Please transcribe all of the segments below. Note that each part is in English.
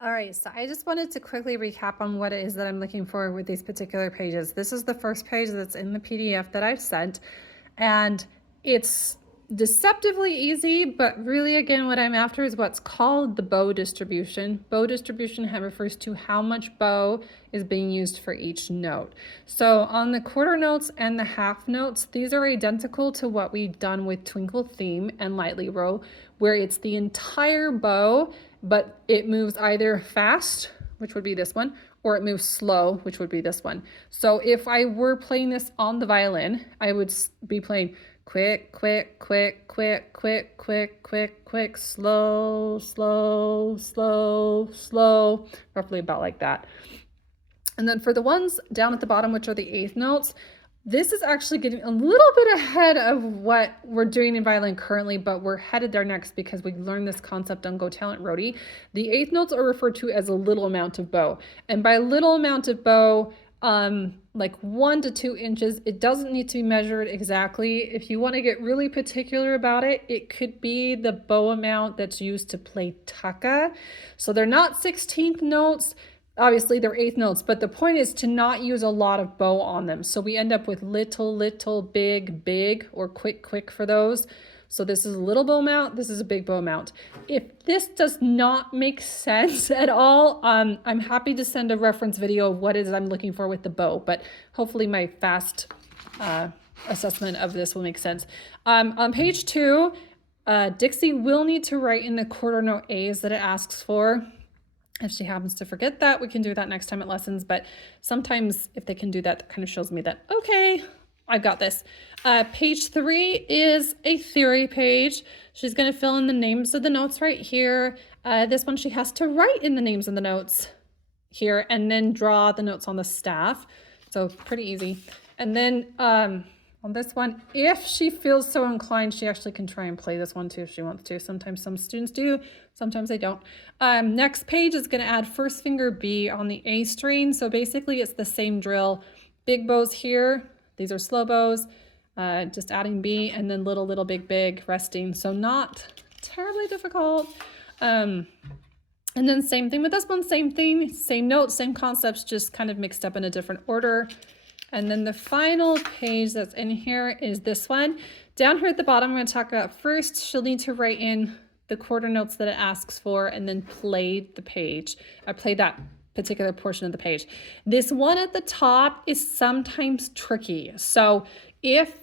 All right, so I just wanted to quickly recap on what it is that I'm looking for with these particular pages. This is the first page that's in the PDF that I've sent, and it's deceptively easy, but really, again, what I'm after is what's called the bow distribution. Bow distribution refers to how much bow is being used for each note. So on the quarter notes and the half notes, these are identical to what we've done with Twinkle Theme and Lightly Row, where it's the entire bow, but it moves either fast, which would be this one, or it moves slow, which would be this one. So if I were playing this on the violin, I would be playing quick, quick, quick, quick, quick, quick, quick, quick, slow, slow, slow, slow, roughly about like that. And then for the ones down at the bottom, which are the eighth notes, this is actually getting a little bit ahead of what we're doing in violin currently, but we're headed there next because we learned this concept on Go Talent Roadie. The eighth notes are referred to as a little amount of bow. And by little amount of bow, like 1 to 2 inches, it doesn't need to be measured exactly. If you want to get really particular about it, it could be the bow amount that's used to play tucka. So they're not 16th notes. Obviously they're eighth notes, but the point is to not use a lot of bow on them. So we end up with little, little, big, big, or quick, quick for those. So this is a little bow amount, this is a big bow amount. If this does not make sense at all, I'm happy to send a reference video of what it is I'm looking for with the bow, but hopefully my fast assessment of this will make sense. On page 2, Dixie will need to write in the quarter note A's that it asks for. If she happens to forget that, we can do that next time at lessons. But sometimes if they can do that, that kind of shows me that, okay, I've got this. Page 3 is a theory page. She's going to fill in the names of the notes right here. This one she has to write in the names of the notes here and then draw the notes on the staff. So pretty easy. And then on this one, if she feels so inclined, she actually can try and play this one too if she wants to. Sometimes some students do, sometimes they don't. Next page is going to add first finger B on the A string. So basically it's the same drill. Big bows here. These are slow bows. Just adding B and then little, little, big, big, resting. So not terribly difficult. And then same thing with this one, same thing, same notes, same concepts, just kind of mixed up in a different order. And then the final page that's in here is this one. Down here at the bottom, I'm going to talk about first, she'll need to write in the quarter notes that it asks for and then play the page. I play that particular portion of the page. This one at the top is sometimes tricky. So if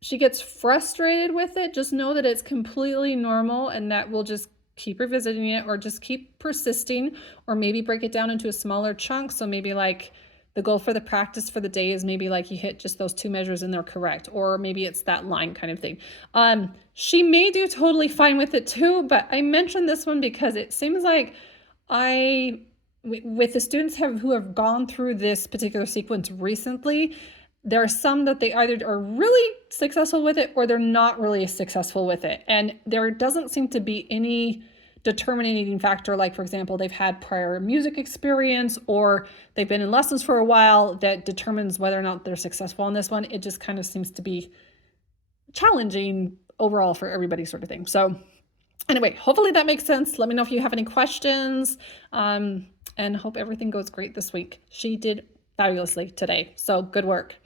she gets frustrated with it, just know that it's completely normal and that we'll just keep revisiting it or just keep persisting or maybe break it down into a smaller chunk. So maybe like the goal for the practice for the day is maybe like you hit just those 2 measures and they're correct, or maybe it's that line kind of thing. She may do totally fine with it too, but I mentioned this one because it seems like with the students who have gone through this particular sequence recently, there are some that they either are really successful with it or they're not really successful with it. And there doesn't seem to be any determining factor, like for example, they've had prior music experience or they've been in lessons for a while that determines whether or not they're successful on this one. It just kind of seems to be challenging overall for everybody sort of thing. So anyway, hopefully that makes sense. Let me know if you have any questions and hope everything goes great this week. She did fabulously today. So good work.